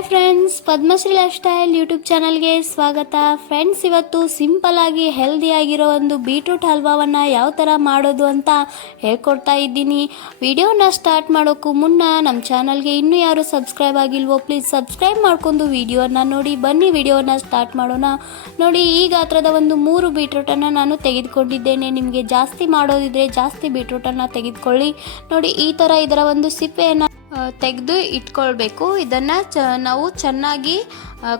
Hi friends Padmashri life style YouTube ಚಾನಲ್ಗೆ ಸ್ವಾಗತ. Friends ಇವತ್ತು ಸಿಂಪಲ್ ಆಗಿ ಹೆಲ್ದಿ ಆಗಿರೋ ಒಂದು ಬೀಟ್ರೂಟ್ ಹಲ್ವಾವನ್ನು ಯಾವ ಥರ ಮಾಡೋದು ಅಂತ ಹೇಳ್ಕೊಡ್ತಾ ಇದ್ದೀನಿ. ವಿಡಿಯೋನ ಸ್ಟಾರ್ಟ್ ಮಾಡೋಕ್ಕೂ ಮುನ್ನ ನಮ್ಮ ಚಾನಲ್ಗೆ ಇನ್ನೂ ಯಾರು ಸಬ್ಸ್ಕ್ರೈಬ್ ಆಗಿಲ್ವೋ ಪ್ಲೀಸ್ ಸಬ್ಸ್ಕ್ರೈಬ್ ಮಾಡ್ಕೊಂಡು ವಿಡಿಯೋನ ನೋಡಿ, ಬನ್ನಿ ವಿಡಿಯೋನ ಸ್ಟಾರ್ಟ್ ಮಾಡೋಣ. ನೋಡಿ, ಈ ಗಾತ್ರದ ಒಂದು ಮೂರು ಬೀಟ್ರೂಟನ್ನು ನಾನು ತೆಗೆದುಕೊಂಡಿದ್ದೇನೆ. ನಿಮಗೆ ಜಾಸ್ತಿ ಮಾಡೋದಿದ್ರೆ ಜಾಸ್ತಿ ಬೀಟ್ರೂಟನ್ನು ತೆಗೆದುಕೊಳ್ಳಿ. ನೋಡಿ, ಈ ಥರ ಇದರ ಒಂದು ಸಿಪ್ಪೆಯನ್ನು ತೆಗೆದು ಇಟ್ಕೊಳ್ಬೇಕು. ಇದನ್ನು ಚ ನಾವು ಚೆನ್ನಾಗಿ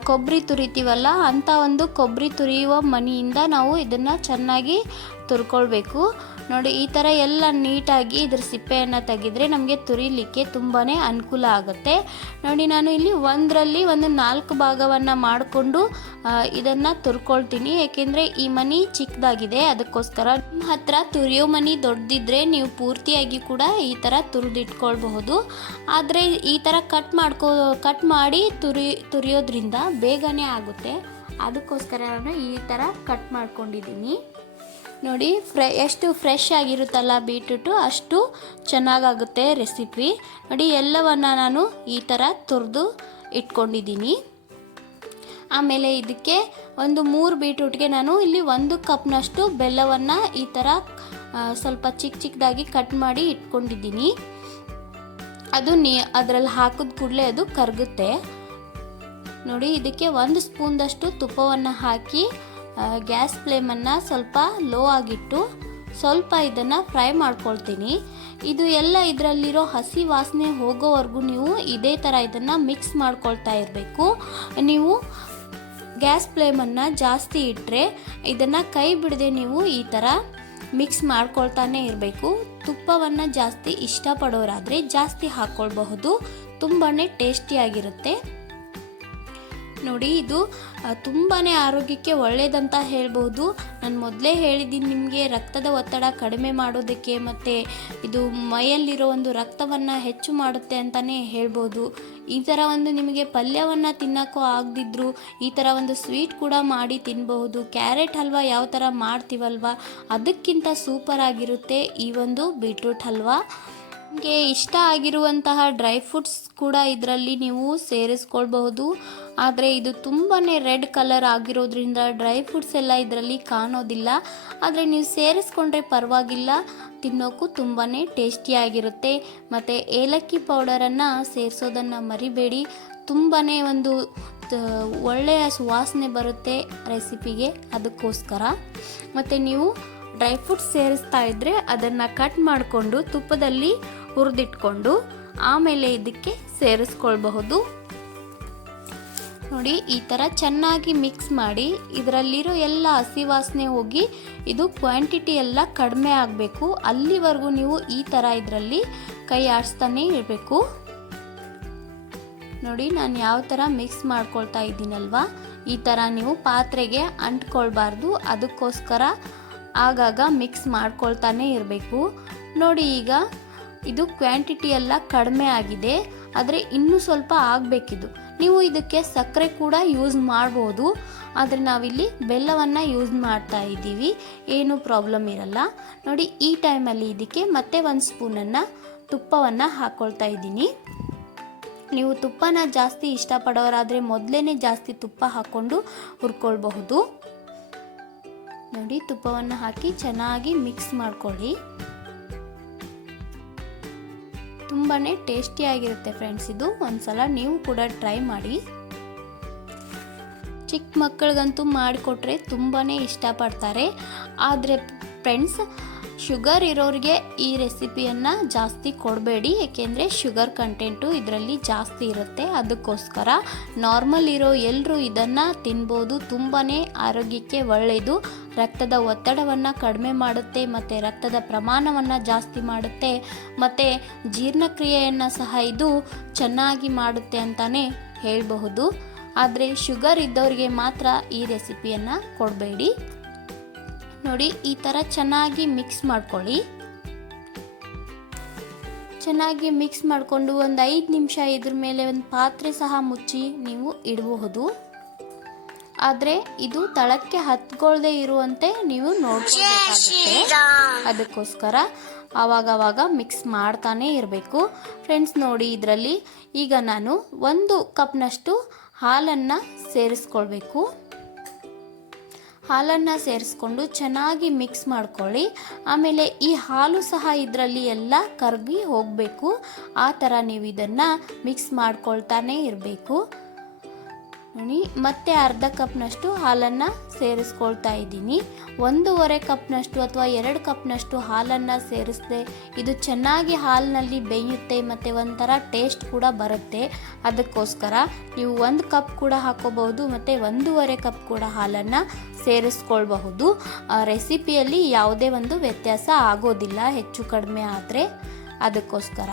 ಕೊಬ್ಬರಿ ತುರಿತೀವಲ್ಲ ಅಂಥ ಒಂದು ಕೊಬ್ಬರಿ ತುರಿಯುವ ಮನಿಯಿಂದ ನಾವು ಇದನ್ನು ಚೆನ್ನಾಗಿ ತುರ್ಕೊಳ್ಬೇಕು. ನೋಡಿ, ಈ ಥರ ಎಲ್ಲ ನೀಟಾಗಿ ಇದ್ರ ಸಿಪ್ಪೆಯನ್ನು ತೆಗೆದ್ರೆ ನಮಗೆ ತುರಿಲಿಕ್ಕೆ ತುಂಬಾ ಅನುಕೂಲ ಆಗುತ್ತೆ. ನೋಡಿ, ನಾನು ಇಲ್ಲಿ ಒಂದರಲ್ಲಿ ಒಂದು ನಾಲ್ಕು ಭಾಗವನ್ನು ಮಾಡಿಕೊಂಡು ಇದನ್ನು ತುರ್ಕೊಳ್ತೀನಿ. ಏಕೆಂದರೆ ಈ ಮನಿ ಚಿಕ್ಕದಾಗಿದೆ, ಅದಕ್ಕೋಸ್ಕರ ನಿಮ್ಮ ಹತ್ರ ತುರಿಯೋ ಮನಿ ದೊಡ್ಡದಿದ್ರೆ ನೀವು ಪೂರ್ತಿಯಾಗಿ ಕೂಡ ಈ ಥರ ತುರಿದಿಟ್ಕೊಳ್ಬಹುದು. ಆದರೆ ಈ ಥರ ಕಟ್ ಮಾಡ್ಕೋ, ಕಟ್ ಮಾಡಿ ತುರಿ, ತುರಿಯೋದ್ರಿಂದ ಬೇಗನೆ ಆಗುತ್ತೆ. ಅದಕ್ಕೋಸ್ಕರ ನಾನು ಈ ಥರ ಕಟ್ ಮಾಡ್ಕೊಂಡಿದ್ದೀನಿ. ನೋಡಿ, ಫ್ರೆ, ಎಷ್ಟು ಫ್ರೆಶ್ ಆಗಿರುತ್ತಲ್ಲ ಬೀಟ್ರೂಟು, ಅಷ್ಟು ಚೆನ್ನಾಗಾಗುತ್ತೆ ರೆಸಿಪಿ. ನೋಡಿ, ಎಲ್ಲವನ್ನು ನಾನು ಈ ಥರ ತುರಿದು ಇಟ್ಕೊಂಡಿದ್ದೀನಿ. ಆಮೇಲೆ ಇದಕ್ಕೆ ಒಂದು ಮೂರು ಬೀಟ್ರೂಟ್ಗೆ ನಾನು ಇಲ್ಲಿ ಒಂದು ಕಪ್ನಷ್ಟು ಬೆಲ್ಲವನ್ನು ಈ ಥರ ಸ್ವಲ್ಪ ಚಿಕ್ಕ ಚಿಕ್ಕದಾಗಿ ಕಟ್ ಮಾಡಿ ಇಟ್ಕೊಂಡಿದ್ದೀನಿ. ಅದು ನೀ, ಅದರಲ್ಲಿ ಹಾಕಿದ ಕೂಡಲೇ ಅದು ಕರಗುತ್ತೆ. ನೋಡಿ, ಇದಕ್ಕೆ ಒಂದು ಸ್ಪೂನ್ದಷ್ಟು ತುಪ್ಪವನ್ನು ಹಾಕಿ ಗ್ಯಾಸ್ ಫ್ಲೇಮನ್ನು ಸ್ವಲ್ಪ ಲೋ ಆಗಿಟ್ಟು ಸ್ವಲ್ಪ ಇದನ್ನು ಫ್ರೈ ಮಾಡ್ಕೊಳ್ತೀನಿ. ಇದು ಎಲ್ಲ ಇದರಲ್ಲಿರೋ ಹಸಿ ವಾಸನೆ ಹೋಗೋವರೆಗೂ ನೀವು ಇದೇ ಥರ ಇದನ್ನು ಮಿಕ್ಸ್ ಮಾಡ್ಕೊಳ್ತಾ ಇರಬೇಕು. ನೀವು ಗ್ಯಾಸ್ ಫ್ಲೇಮನ್ನು ಜಾಸ್ತಿ ಇಟ್ಟರೆ ಇದನ್ನು ಕೈ ಬಿಡದೆ ನೀವು ಈ ಥರ ಮಿಕ್ಸ್ ಮಾಡ್ಕೊಳ್ತಾನೆ ಇರಬೇಕು. ತುಪ್ಪವನ್ನು ಜಾಸ್ತಿ ಇಷ್ಟಪಡೋರಾದರೆ ಜಾಸ್ತಿ ಹಾಕ್ಕೊಳ್ಬಹುದು ತುಂಬಾ ಟೇಸ್ಟಿಯಾಗಿರುತ್ತೆ. ನೋಡಿ, ಇದು ತುಂಬಾ ಆರೋಗ್ಯಕ್ಕೆ ಒಳ್ಳೆಯದಂತ ಹೇಳ್ಬೋದು. ನಾನು ಮೊದಲೇ ಹೇಳಿದ್ದೀನಿ ನಿಮಗೆ, ರಕ್ತದ ಒತ್ತಡ ಕಡಿಮೆ ಮಾಡೋದಕ್ಕೆ ಮತ್ತು ಇದು ಮೈಯಲ್ಲಿರೋ ಒಂದು ರಕ್ತವನ್ನು ಹೆಚ್ಚು ಮಾಡುತ್ತೆ ಅಂತಲೇ ಹೇಳ್ಬೋದು. ಈ ಥರ ಒಂದು ನಿಮಗೆ ಪಲ್ಯವನ್ನು ತಿನ್ನೋಕ್ಕೂ ಆಗದಿದ್ರು, ಈ ಥರ ಒಂದು ಸ್ವೀಟ್ ಕೂಡ ಮಾಡಿ ತಿನ್ಬಹುದು. ಕ್ಯಾರೆಟ್ ಹಲ್ವಾ ಯಾವ ಥರ ಮಾಡ್ತೀವಲ್ವ, ಅದಕ್ಕಿಂತ ಸೂಪರ್ ಆಗಿರುತ್ತೆ ಈ ಒಂದು ಬೀಟ್ರೂಟ್ ಹಲ್ವಾ. ನಿಮಗೆ ಇಷ್ಟ ಆಗಿರುವಂತಹ ಡ್ರೈ ಫ್ರೂಟ್ಸ್ ಕೂಡ ಇದರಲ್ಲಿ ನೀವು ಸೇರಿಸ್ಕೊಳ್ಬಹುದು. ಆದರೆ ಇದು ತುಂಬಾ ರೆಡ್ ಕಲರ್ ಆಗಿರೋದ್ರಿಂದ ಡ್ರೈ ಫ್ರೂಟ್ಸ್ ಎಲ್ಲ ಇದರಲ್ಲಿ ಕಾಣೋದಿಲ್ಲ. ಆದರೆ ನೀವು ಸೇರಿಸ್ಕೊಂಡ್ರೆ ಪರವಾಗಿಲ್ಲ. ತಿನ್ನೋಕ್ಕೂ ತುಂಬಾ ಟೇಸ್ಟಿಯಾಗಿರುತ್ತೆ ಮತ್ತು ಏಲಕ್ಕಿ ಪೌಡರನ್ನು ಸೇರಿಸೋದನ್ನು ಮರಿಬೇಡಿ. ತುಂಬಾ ಒಂದು ಒಳ್ಳೆಯ ಸುವಾಸನೆ ಬರುತ್ತೆ ರೆಸಿಪಿಗೆ ಅದಕ್ಕೋಸ್ಕರ. ಮತ್ತು ನೀವು ಡ್ರೈ ಫ್ರೂಟ್ಸ್ ಸೇರಿಸ್ತಾ ಇದ್ದರೆ ಅದನ್ನು ಕಟ್ ಮಾಡಿಕೊಂಡು ತುಪ್ಪದಲ್ಲಿ ಹುರಿದಿಟ್ಕೊಂಡು ಆಮೇಲೆ ಇದಕ್ಕೆ ಸೇರಿಸ್ಕೊಳ್ಬಹುದು. ನೋಡಿ, ಈ ಥರ ಚೆನ್ನಾಗಿ ಮಿಕ್ಸ್ ಮಾಡಿ, ಇದರಲ್ಲಿರೋ ಎಲ್ಲ ಹಸಿ ವಾಸನೆ ಹೋಗಿ, ಇದು ಕ್ವಾಂಟಿಟಿ ಎಲ್ಲ ಕಡಿಮೆ ಆಗಬೇಕು. ಅಲ್ಲಿವರೆಗೂ ನೀವು ಈ ಥರ ಇದರಲ್ಲಿ ಕೈ ಆಡಿಸ್ತಾನೆ ಇರಬೇಕು. ನೋಡಿ, ನಾನು ಯಾವ ಥರ ಮಿಕ್ಸ್ ಮಾಡ್ಕೊಳ್ತಾ ಇದ್ದೀನಲ್ವಾ? ಈ ಥರ ನೀವು ಪಾತ್ರೆಗೆ ಅಂಟ್ಕೊಳ್ಬಾರ್ದು. ಅದಕ್ಕೋಸ್ಕರ ಆಗಾಗ ಮಿಕ್ಸ್ ಮಾಡ್ಕೊಳ್ತಾನೆ ಇರಬೇಕು. ನೋಡಿ, ಈಗ ಇದು ಕ್ವಾಂಟಿಟಿ ಎಲ್ಲ ಕಡಿಮೆ ಆಗಿದೆ. ಆದರೆ ಇನ್ನೂ ಸ್ವಲ್ಪ ಆಗಬೇಕಿದು. ನೀವು ಇದಕ್ಕೆ ಸಕ್ಕರೆ ಕೂಡ ಯೂಸ್ ಮಾಡ್ಬೋದು. ಆದರೆ ನಾವಿಲ್ಲಿ ಬೆಲ್ಲವನ್ನು ಯೂಸ್ ಮಾಡ್ತಾ ಇದ್ದೀವಿ. ಏನೂ ಪ್ರಾಬ್ಲಮ್ ಇರಲ್ಲ. ನೋಡಿ, ಈ ಟೈಮಲ್ಲಿ ಇದಕ್ಕೆ ಮತ್ತೆ ಒಂದು ಸ್ಪೂನನ್ನು ತುಪ್ಪವನ್ನು ಹಾಕ್ಕೊಳ್ತಾ ಇದ್ದೀನಿ. ನೀವು ತುಪ್ಪನ ಜಾಸ್ತಿ ಇಷ್ಟಪಡೋರಾದರೆ ಮೊದಲೇ ಜಾಸ್ತಿ ತುಪ್ಪ ಹಾಕ್ಕೊಂಡು ಹುರ್ಕೊಳ್ಬಹುದು. ನೋಡಿ, ತುಪ್ಪವನ್ನು ಹಾಕಿ ಚೆನ್ನಾಗಿ ಮಿಕ್ಸ್ ಮಾಡ್ಕೊಳ್ಳಿ. ತುಂಬಾ ಟೇಸ್ಟಿಯಾಗಿರುತ್ತೆ ಫ್ರೆಂಡ್ಸ್ ಇದು ಒಂದ್ಸಲ ನೀವು ಕೂಡ ಟ್ರೈ ಮಾಡಿ. ಚಿಕ್ಕ ಮಕ್ಕಳಿಗಂತೂ ಮಾಡಿಕೊಟ್ರೆ ತುಂಬಾ ಇಷ್ಟಪಡ್ತಾರೆ. ಆದರೆ ಫ್ರೆಂಡ್ಸ್ ಶುಗರ್ ಇರೋರಿಗೆ ಈ ರೆಸಿಪಿಯನ್ನು ಜಾಸ್ತಿ ಕೊಡಬೇಡಿ, ಏಕೆಂದರೆ ಶುಗರ್ ಕಂಟೆಂಟು ಇದರಲ್ಲಿ ಜಾಸ್ತಿ ಇರುತ್ತೆ. ಅದಕ್ಕೋಸ್ಕರ ನಾರ್ಮಲ್ ಇರೋ ಎಲ್ಲರೂ ಇದನ್ನು ತಿನ್ಬೋದು. ತುಂಬಾ ಆರೋಗ್ಯಕ್ಕೆ ಒಳ್ಳೆಯದು ರಕ್ತದ ಒತ್ತಡವನ್ನು ಕಡಿಮೆ ಮಾಡುತ್ತೆ, ಮತ್ತು ರಕ್ತದ ಪ್ರಮಾಣವನ್ನು ಜಾಸ್ತಿ ಮಾಡುತ್ತೆ, ಮತ್ತು ಜೀರ್ಣಕ್ರಿಯೆಯನ್ನು ಸಹ ಇದು ಚೆನ್ನಾಗಿ ಮಾಡುತ್ತೆ ಅಂತಲೇ ಹೇಳಬಹುದು. ಆದರೆ ಶುಗರ್ ಇದ್ದವರಿಗೆ ಮಾತ್ರ ಈ ರೆಸಿಪಿಯನ್ನು ಕೊಡಬೇಡಿ. ನೋಡಿ, ಈ ಥರ ಚೆನ್ನಾಗಿ ಮಿಕ್ಸ್ ಮಾಡ್ಕೊಳ್ಳಿ. ಚೆನ್ನಾಗಿ ಮಿಕ್ಸ್ ಮಾಡಿಕೊಂಡು ಒಂದು ಐದು ನಿಮಿಷ ಇದ್ರ ಮೇಲೆ ಒಂದು ಪಾತ್ರೆ ಸಹ ಮುಚ್ಚಿ ನೀವು ಇಡಬಹುದು. ಆದರೆ ಇದು ತಳಕ್ಕೆ ಹತ್ಕೊಳ್ಳದೆ ಇರುವಂತೆ ನೀವು ನೋಡ್ಕೊಳ್ಬೇಕಾಗುತ್ತೆ. ಅದಕ್ಕೋಸ್ಕರ ಆವಾಗವಾಗ ಮಿಕ್ಸ್ ಮಾಡ್ತಾನೆ ಇರಬೇಕು. ಫ್ರೆಂಡ್ಸ್ ನೋಡಿ ಇದರಲ್ಲಿ ಈಗ ನಾನು ಒಂದು ಕಪ್ನಷ್ಟು ಹಾಲನ್ನು ಸೇರಿಸ್ಕೊಳ್ಬೇಕು. ಹಾಲನ್ನು ಸೇರಿಸ್ಕೊಂಡು ಚೆನ್ನಾಗಿ ಮಿಕ್ಸ್ ಮಾಡ್ಕೊಳ್ಳಿ. ಆಮೇಲೆ ಈ ಹಾಲು ಸಹ ಇದರಲ್ಲಿ ಎಲ್ಲ ಕರಗಿ ಹೋಗಬೇಕು. ಆ ಥರ ನೀವು ಇದನ್ನು ಮಿಕ್ಸ್ ಮಾಡ್ಕೊಳ್ತಾನೆ ಇರಬೇಕು. ನೋಡಿ, ಮತ್ತೆ ಅರ್ಧ ಕಪ್ನಷ್ಟು ಹಾಲನ್ನು ಸೇರಿಸ್ಕೊಳ್ತಾ ಇದ್ದೀನಿ. ಒಂದೂವರೆ ಕಪ್ನಷ್ಟು ಅಥವಾ ಎರಡು ಕಪ್ನಷ್ಟು ಹಾಲನ್ನು ಸೇರಿಸಿದೆ, ಇದು ಚೆನ್ನಾಗಿ ಹಾಲಿನಲ್ಲಿ ಬೇಯುತ್ತೆ ಮತ್ತು ಒಂಥರ ಟೇಸ್ಟ್ ಕೂಡ ಬರುತ್ತೆ. ಅದಕ್ಕೋಸ್ಕರ ನೀವು ಒಂದು ಕಪ್ ಕೂಡ ಹಾಕೋಬಹುದು, ಮತ್ತು ಒಂದೂವರೆ ಕಪ್ ಕೂಡ ಹಾಲನ್ನು ಸೇರಿಸ್ಕೊಳ್ಬಹುದು. ರೆಸಿಪಿಯಲ್ಲಿ ಯಾವುದೇ ಒಂದು ವ್ಯತ್ಯಾಸ ಆಗೋದಿಲ್ಲ, ಹೆಚ್ಚು ಕಡಿಮೆ ಆದರೆ. ಅದಕ್ಕೋಸ್ಕರ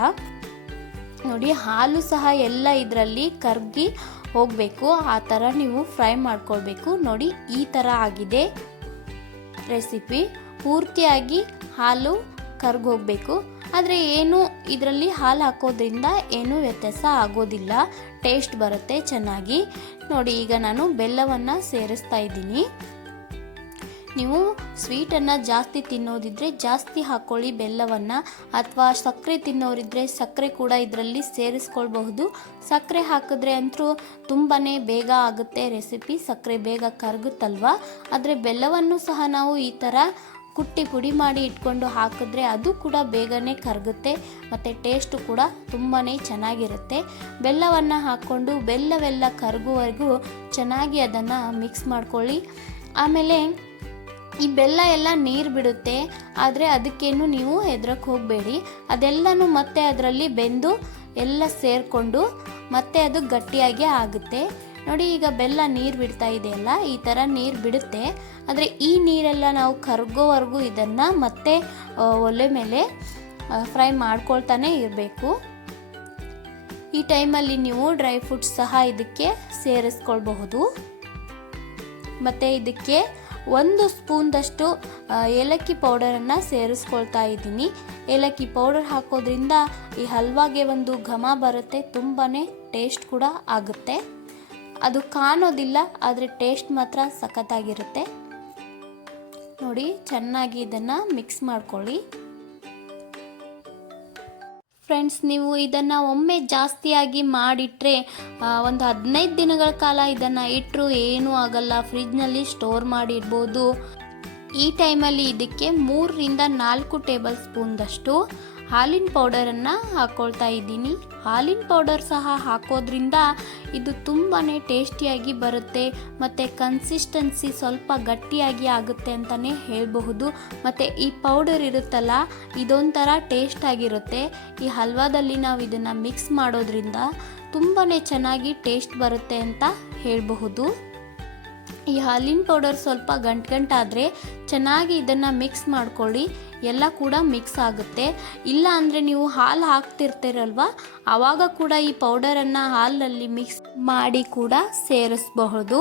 ನೋಡಿ, ಹಾಲು ಸಹ ಎಲ್ಲ ಇದರಲ್ಲಿ ಕರ್ಗಿ ಹೋಗಬೇಕು, ಆ ಥರ ನೀವು ಫ್ರೈ ಮಾಡ್ಕೊಳ್ಬೇಕು. ನೋಡಿ, ಈ ಥರ ಆಗಿದೆ ರೆಸಿಪಿ. ಪೂರ್ತಿಯಾಗಿ ಹಾಲು ಕರ್ಗೋಗಬೇಕು. ಆದರೆ ಏನು ಇದರಲ್ಲಿ ಹಾಲು ಹಾಕೋದ್ರಿಂದ ಏನೂ ವ್ಯತ್ಯಾಸ ಆಗೋದಿಲ್ಲ. ಟೇಸ್ಟ್ ಬರುತ್ತೆ ಚೆನ್ನಾಗಿ. ನೋಡಿ, ಈಗ ನಾನು ಬೆಲ್ಲವನ್ನು ಸೇರಿಸ್ತಾ ಇದ್ದೀನಿ. ನೀವು ಸ್ವೀಟನ್ನು ಜಾಸ್ತಿ ತಿನ್ನೋದಿದ್ರೆ ಜಾಸ್ತಿ ಹಾಕ್ಕೊಳ್ಳಿ ಬೆಲ್ಲವನ್ನು ಅಥವಾ ಸಕ್ಕರೆ ತಿನ್ನೋರಿದ್ರೆ ಸಕ್ಕರೆ ಕೂಡ ಇದರಲ್ಲಿ ಸೇರಿಸ್ಕೊಳ್ಬಹುದು. ಸಕ್ಕರೆ ಹಾಕಿದ್ರೆ ಅಂತೂ ತುಂಬಾ ಬೇಗ ಆಗುತ್ತೆ ರೆಸಿಪಿ ಸಕ್ಕರೆ ಬೇಗ ಕರಗುತ್ತಲ್ವ? ಆದರೆ ಬೆಲ್ಲವನ್ನು ಸಹ ನಾವು ಈ ಥರ ಕುಟ್ಟಿ ಪುಡಿ ಮಾಡಿ ಇಟ್ಕೊಂಡು ಹಾಕಿದ್ರೆ ಅದು ಕೂಡ ಬೇಗನೆ ಕರಗುತ್ತೆ. ಮತ್ತು ಟೇಸ್ಟು ಕೂಡ ತುಂಬಾ ಚೆನ್ನಾಗಿರುತ್ತೆ. ಬೆಲ್ಲವನ್ನು ಹಾಕ್ಕೊಂಡು ಬೆಲ್ಲವೆಲ್ಲ ಕರಗುವವರೆಗೂ ಚೆನ್ನಾಗಿ ಅದನ್ನು ಮಿಕ್ಸ್ ಮಾಡ್ಕೊಳ್ಳಿ. ಆಮೇಲೆ ಈ ಬೆಲ್ಲ ಎಲ್ಲ ನೀರು ಬಿಡುತ್ತೆ, ಆದರೆ ಅದಕ್ಕೇನು ನೀವು ಹೆದ್ರಕ್ಕೆ ಹೋಗಬೇಡಿ. ಅದೆಲ್ಲನೂ ಮತ್ತೆ ಅದರಲ್ಲಿ ಬೆಂದು ಎಲ್ಲ ಸೇರಿಕೊಂಡು ಮತ್ತೆ ಅದು ಗಟ್ಟಿಯಾಗಿ ಆಗುತ್ತೆ. ನೋಡಿ, ಈಗ ಬೆಲ್ಲ ನೀರು ಬಿಡ್ತಾ ಇದೆಯಲ್ಲ ಈ ಥರ ನೀರು ಬಿಡುತ್ತೆ. ಆದರೆ ಈ ನೀರೆಲ್ಲ ನಾವು ಕರ್ಗೋವರೆಗೂ ಇದನ್ನು ಮತ್ತೆ ಒಲೆ ಮೇಲೆ ಫ್ರೈ ಮಾಡ್ಕೊಳ್ತಾನೆ ಇರಬೇಕು. ಈ ಟೈಮಲ್ಲಿ ನೀವು ಡ್ರೈ ಫ್ರೂಟ್ಸ್ ಸಹ ಇದಕ್ಕೆ ಸೇರಿಸ್ಕೊಳ್ಬಹುದು. ಮತ್ತು ಇದಕ್ಕೆ ಒಂದು ಸ್ಪೂನ್ದಷ್ಟು ಏಲಕ್ಕಿ ಪೌಡರನ್ನು ಸೇರಿಸ್ಕೊಳ್ತಾ ಇದ್ದೀನಿ. ಏಲಕ್ಕಿ ಪೌಡರ್ ಹಾಕೋದ್ರಿಂದ ಈ ಹಲ್ವಾಗೆ ಒಂದು ಘಮ ಬರುತ್ತೆ ತುಂಬಾ ಟೇಸ್ಟ್ ಕೂಡ ಆಗುತ್ತೆ. ಅದು ಕಾಣೋದಿಲ್ಲ, ಆದರೆ ಟೇಸ್ಟ್ ಮಾತ್ರ ಸಖತ್ತಾಗಿರುತ್ತೆ. ನೋಡಿ, ಚೆನ್ನಾಗಿ ಇದನ್ನು ಮಿಕ್ಸ್ ಮಾಡ್ಕೊಳ್ಳಿ. ಫ್ರೆಂಡ್ಸ್ ನೀವು ಇದನ್ನು ಒಮ್ಮೆ ಜಾಸ್ತಿಯಾಗಿ ಮಾಡಿಟ್ರೆ ಒಂದು ಹದಿನೈದು ದಿನಗಳ ಕಾಲ ಇದನ್ನು ಇಟ್ಟರು ಏನೂ ಆಗಲ್ಲ. ಫ್ರಿಜ್ನಲ್ಲಿ ಸ್ಟೋರ್ ಮಾಡಿಡ್ಬೋದು. ಈ ಟೈಮಲ್ಲಿ ಇದಕ್ಕೆ ಮೂರರಿಂದ ನಾಲ್ಕು ಟೇಬಲ್ ಸ್ಪೂನ್ದಷ್ಟು ಹಾಲಿನ ಪೌಡರನ್ನು ಹಾಕ್ಕೊಳ್ತಾ ಇದ್ದೀನಿ. ಹಾಲಿನ ಪೌಡರ್ ಸಹ ಹಾಕೋದ್ರಿಂದ ಇದು ತುಂಬಾ ಟೇಸ್ಟಿಯಾಗಿ ಬರುತ್ತೆ ಮತ್ತು ಕನ್ಸಿಸ್ಟೆನ್ಸಿ ಸ್ವಲ್ಪ ಗಟ್ಟಿಯಾಗಿ ಆಗುತ್ತೆ ಅಂತಲೇ ಹೇಳಬಹುದು. ಮತ್ತು ಈ ಪೌಡರ್ ಇರುತ್ತಲ್ಲ, ಇದೊಂಥರ ಟೇಸ್ಟ್ ಆಗಿರುತ್ತೆ. ಈ ಹಲ್ವಾದಲ್ಲಿ ನಾವು ಇದನ್ನು ಮಿಕ್ಸ್ ಮಾಡೋದ್ರಿಂದ ತುಂಬಾ ಚೆನ್ನಾಗಿ ಟೇಸ್ಟ್ ಬರುತ್ತೆ ಅಂತ ಹೇಳಬಹುದು. ಈ ಹಾಲಿನ ಪೌಡರ್ ಸ್ವಲ್ಪ ಗಂಟು ಗಂಟಾದರೆ ಚೆನ್ನಾಗಿ ಇದನ್ನು ಮಿಕ್ಸ್ ಮಾಡ್ಕೊಳ್ಳಿ. ಎಲ್ಲ ಕೂಡ ಮಿಕ್ಸ್ ಆಗುತ್ತೆ. ಇಲ್ಲ ಅಂದರೆ ನೀವು ಹಾಲು ಹಾಕ್ತಿರ್ತೀರಲ್ವ? ಆವಾಗ ಕೂಡ ಈ ಪೌಡರನ್ನು ಹಾಲಿನಲ್ಲಿ ಮಿಕ್ಸ್ ಮಾಡಿ ಕೂಡ ಸೇರಿಸಬಹುದು.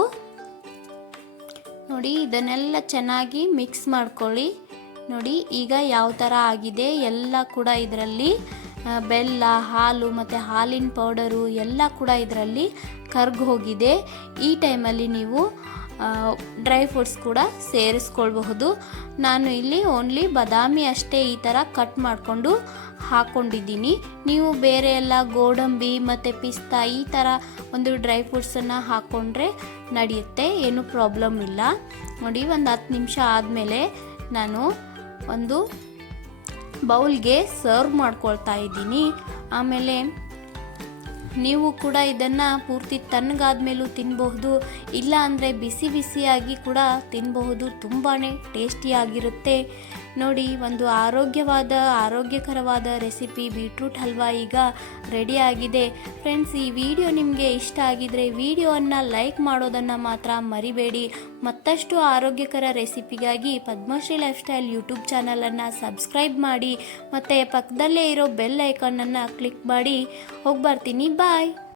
ನೋಡಿ, ಇದನ್ನೆಲ್ಲ ಚೆನ್ನಾಗಿ ಮಿಕ್ಸ್ ಮಾಡ್ಕೊಳ್ಳಿ. ನೋಡಿ, ಈಗ ಯಾವ ಥರ ಆಗಿದೆ. ಎಲ್ಲ ಕೂಡ ಇದರಲ್ಲಿ ಬೆಲ್ಲ, ಹಾಲು ಮತ್ತು ಹಾಲಿನ ಪೌಡರು ಎಲ್ಲ ಕೂಡ ಇದರಲ್ಲಿ ಕರ್ಗ್ ಹೋಗಿದೆ. ಈ ಟೈಮಲ್ಲಿ ನೀವು ಡ್ರೈ ಫ್ರೂಟ್ಸ್ ಕೂಡ ಸೇರಿಸ್ಕೊಳ್ಬಹುದು. ನಾನು ಇಲ್ಲಿ ಓನ್ಲಿ ಬಾದಾಮಿ ಅಷ್ಟೇ ಈ ಥರ ಕಟ್ ಮಾಡಿಕೊಂಡು ಹಾಕ್ಕೊಂಡಿದ್ದೀನಿ ನೀವು ಬೇರೆ ಎಲ್ಲ ಗೋಡಂಬಿ ಮತ್ತು ಪಿಸ್ತಾ ಈ ಥರ ಒಂದು ಡ್ರೈ ಫ್ರೂಟ್ಸನ್ನು ಹಾಕ್ಕೊಂಡ್ರೆ ನಡೆಯುತ್ತೆ, ಏನು ಪ್ರಾಬ್ಲಮ್ ಇಲ್ಲ. ನೋಡಿ, ಒಂದು ಹತ್ತು ನಿಮಿಷ ಆದಮೇಲೆ ನಾನು ಒಂದು ಬೌಲ್ಗೆ ಸರ್ವ್ ಮಾಡ್ಕೊಳ್ತಾ ಇದ್ದೀನಿ. ಆಮೇಲೆ ನೀವು ಕೂಡ ಇದನ್ನು ಪೂರ್ತಿ ತಣ್ಣಗಾದ್ಮೇಲೂ ತಿನ್ನಬಹುದು ಇಲ್ಲ ಅಂದರೆ ಬಿಸಿ ಬಿಸಿಯಾಗಿ ಕೂಡ ತಿನ್ನಬಹುದು ತುಂಬಾ ಟೇಸ್ಟಿಯಾಗಿರುತ್ತೆ. ನೋಡಿ, ಒಂದು ಆರೋಗ್ಯವಾದ, ಆರೋಗ್ಯಕರವಾದ ರೆಸಿಪಿ ಬೀಟ್ರೂಟ್ ಹಲ್ವಾ ಈಗ ರೆಡಿ ಆಗಿದೆ. ಫ್ರೆಂಡ್ಸ್ ಈ ವಿಡಿಯೋ ನಿಮಗೆ ಇಷ್ಟ ಆಗಿದರೆ ವಿಡಿಯೋವನ್ನು ಲೈಕ್ ಮಾಡೋದನ್ನು ಮಾತ್ರ ಮರಿಬೇಡಿ. ಮತ್ತಷ್ಟು ಆರೋಗ್ಯಕರ ರೆಸಿಪಿಗಾಗಿ ಪದ್ಮಶ್ರೀ ಲೈಫ್ ಸ್ಟೈಲ್ ಯೂಟ್ಯೂಬ್ ಚಾನಲನ್ನು ಸಬ್ಸ್ಕ್ರೈಬ್ ಮಾಡಿ. ಮತ್ತು ಪಕ್ಕದಲ್ಲೇ ಇರೋ ಬೆಲ್ ಐಕಾನನ್ನು ಕ್ಲಿಕ್ ಮಾಡಿ. ಹೋಗಿ ಬರ್ತೀನಿ ಬಾಯ್